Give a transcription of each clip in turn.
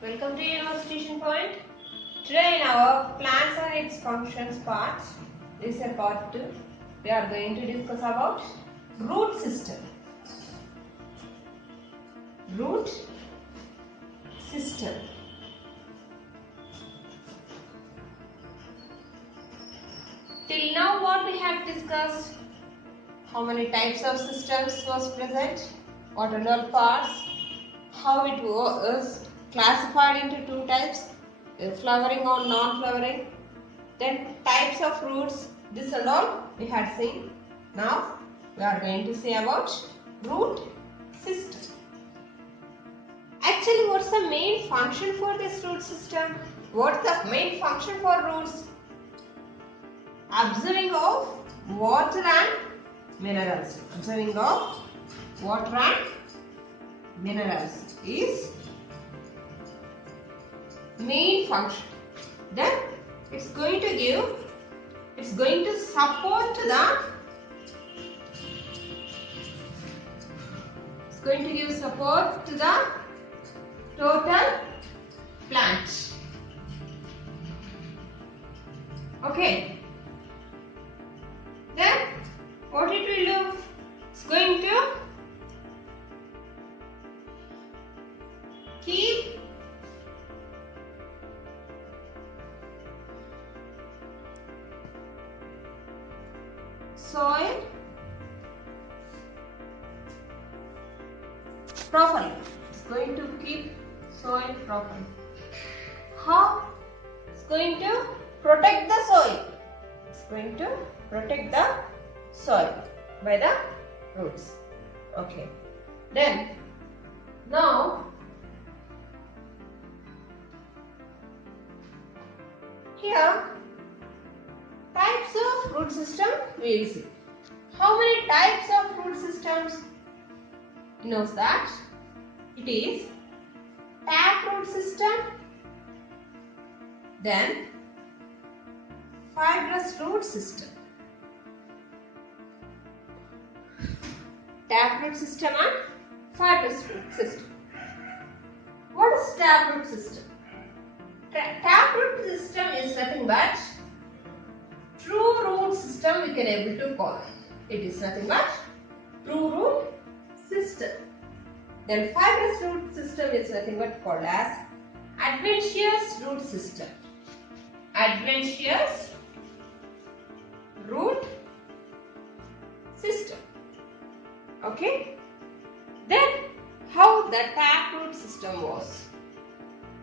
Welcome to University Tuition Point. Today in our plants and its functions part, this is a part 2. We are going to discuss about root system. Root system. Till now what we have discussed, how many types of systems was present, what are all parts, how it was classified into two types, flowering or non-flowering, then types of roots, this and all we had seen. Now we are going to say about root system. Actually, what's the main function for this root system? What's the main function for roots? Absorbing of water and minerals. Absorbing of water and minerals is main function. Then it's going to support the give support to the total plant. Okay. Then what it will do? It's going to keep soil properly. It's going to keep soil properly. How? It's going to protect the soil. It's going to protect the soil by the roots. Okay. Then now here types of root system we will see. How many types of root systems? Knows that it is taproot system, then fibrous root system. Taproot system and fibrous root system. What is taproot system? Taproot system is nothing but true root system we can able to call it. It is nothing but true root system. Then fibrous root system is nothing but called as adventitious root system. Adventitious root system. Okay. Then how the taproot system was?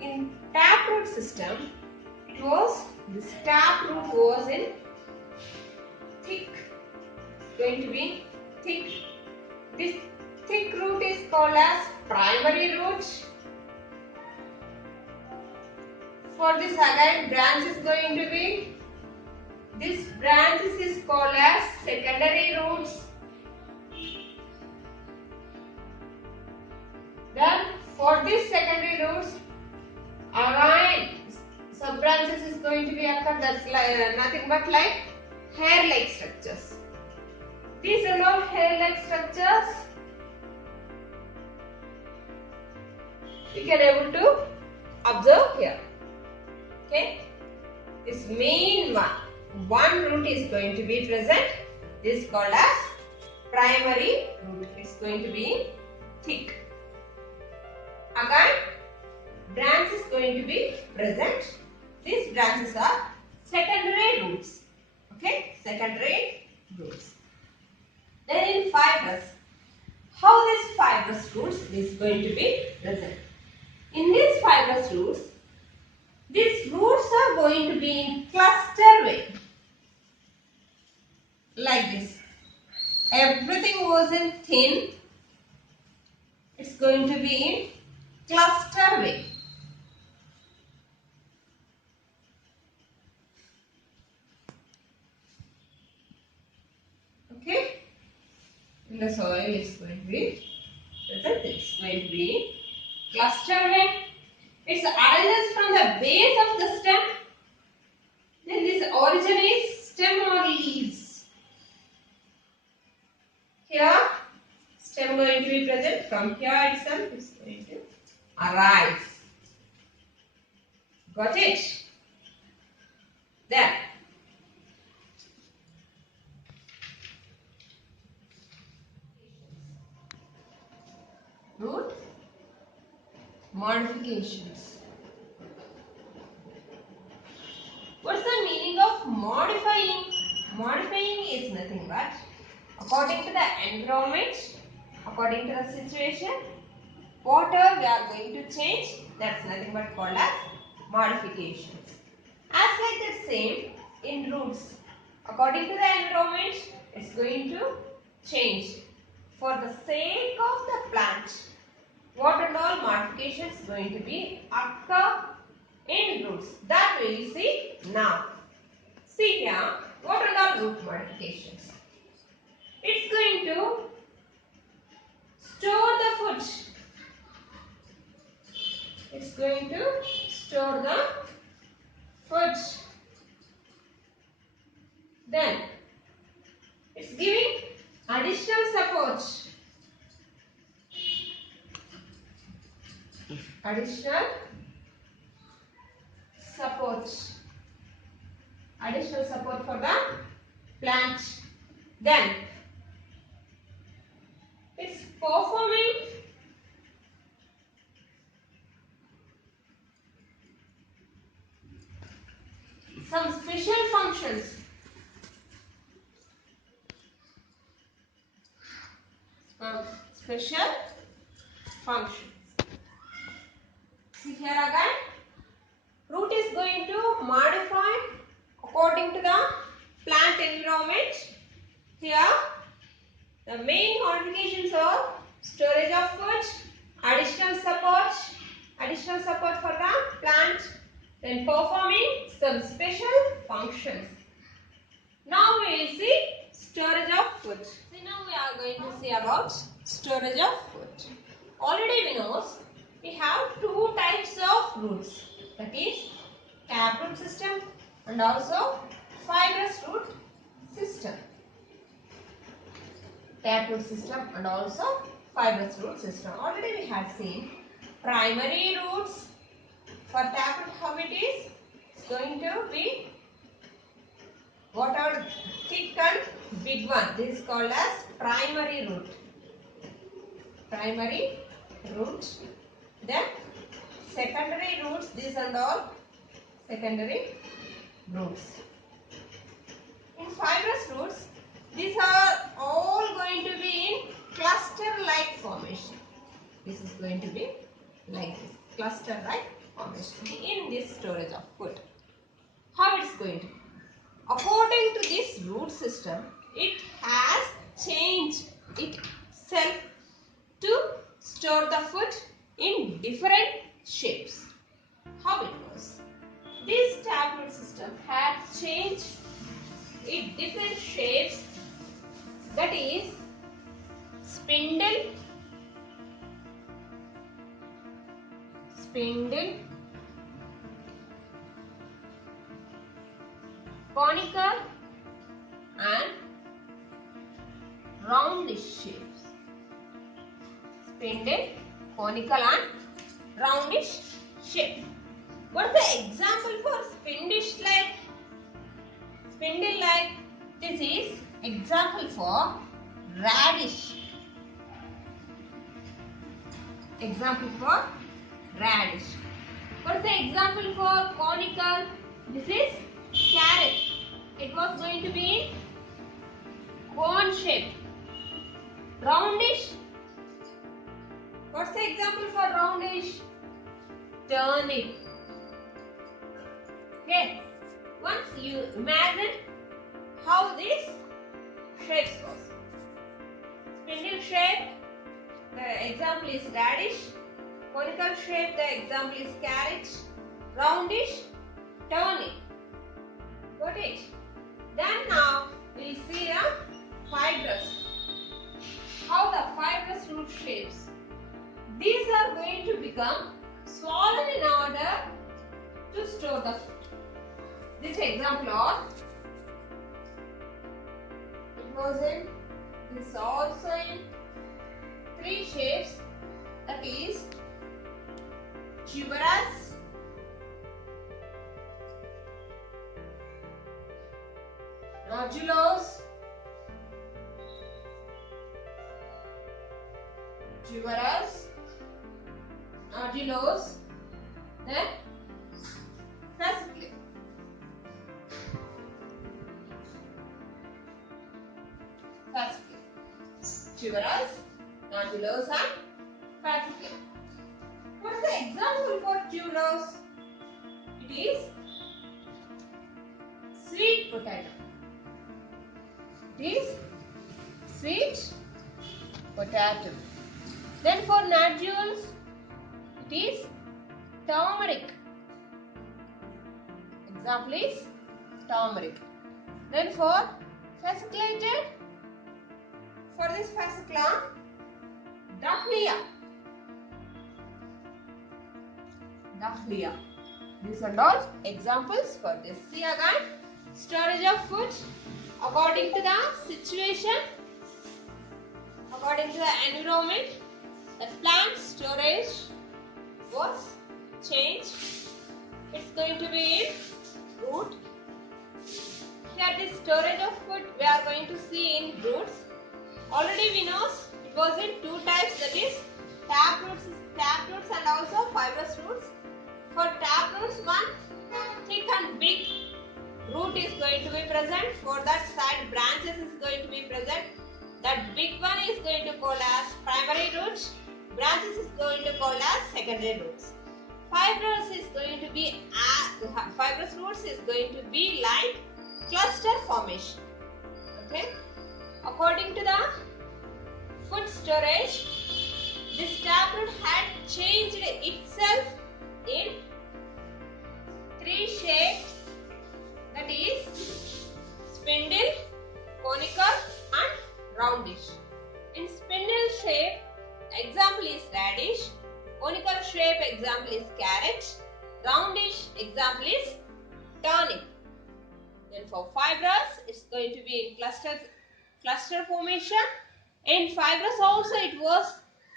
In taproot system, it was this taproot was in thick. Going to be thick. This thick root is called as primary root. For this again branch is going to be, this branch is called as secondary roots. Then for this secondary roots, again sub branches is going to be occur. That's like nothing but like hair-like structures. These are all hair-like structures. We can able to observe here. Okay. This main one root is going to be present. This is called as primary root. It's going to be thick. Again, branch is going to be present. These branches are secondary roots. Okay, secondary roots. Then in fibrous, how this fibrous roots is going to be present? In these fibrous roots, these roots are going to be in cluster way. Like this. Everything was in thin. It's going to be in cluster way. Okay. In the soil it's going to be present. It's going to be cluster way. It arises from the base of the stem. Then this origin is stem or leaves. Here stem going to be present. From here itself it's going to arise. Got it? There. Root modifications. What's the meaning of modifying? Modifying is nothing but according to the environment, according to the situation, whatever we are going to change, that's nothing but called as modifications. As like the same in roots, according to the environment, it's going to change. For the sake of the plant, what and all modifications going to be occur in roots, that we will see now. See here, what are the root modifications? It's going to store the food. It's going to store the food. Then, it's giving additional support. Additional support. Additional support for the plant. Then, it's performing some special functions. Special functions. See here again, root is going to modify according to the plant environment. Here, the main modifications are storage of food, additional support for the plant, then performing some special functions. Now we will see storage of food. So now we are going to see about storage of food. Already we know we have two types of roots, that is taproot system and also fibrous root system. Taproot system and also fibrous root system. Already we have seen primary roots. For taproot, how it is? It's going to be what are thick and big one. This is called as primary root. Primary root. Then secondary roots, these and all secondary roots. In fibrous roots, these are all going to be in cluster-like formation. This is going to be like this, cluster-like formation in this storage of food. How it's going to be? According to this root system, it has changed itself to store the food in different shapes. How it goes? This taproot system has changed in different shapes, that is spindle, conical and roundish shapes. Spindle, conical and roundish shape. What is the example for spindle-like? Spindle-like, this is example for radish. Example for radish. What is the example for conical? This is carrot. It was going to be cone shape. Roundish. What's the example for roundish? Turnip. Okay. Once you imagine how this shape goes. Spindle shape, the example is radish. Conical shape, the example is carrot. Roundish, turnip. Got it? Then now we will see the fibrous. How the fibrous root shapes. These are going to become swollen in order to store the food. This example of it was in this also in three shapes, that is tuberous, nodulose, tuberous, nodulose, then fascicle. Fascicle. Tuberous, nodulose and fascicle. What is the example for tuberous? It is sweet potato. It is sweet potato. Then for nodules, it is turmeric. Example is turmeric. Then for fasciculated, for this fasciculum, dahlia. Dahlia. These are all examples for this. See again, storage of food according to the situation, according to the environment. The plant storage was changed. It's going to be in root. Here the storage of food we are going to see in roots. Already we know it was in two types, that is tap roots and also fibrous roots. For tap roots, one thick and big root is going to be present. For that side branches is going to be present. That big one is going to call as primary root. Branches is going to call as secondary roots. Fibrous roots is going to be like cluster formation. Okay. According to the food storage, this taproot had changed itself in three shapes, that is spindle, conical and roundish. In spindle shape, example is radish. Conical shape, example is carrot. Roundish, example is turnip. Then for fibrous, it's going to be in cluster formation. In fibrous also it was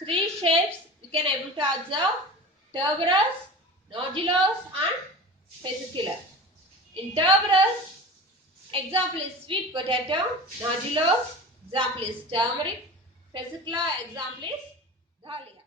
three shapes. You can able to observe tuberous, nodulose and fascicular. In tuberous, example is sweet potato. Nodulose, example is turmeric. Fascicular, example is dahlia.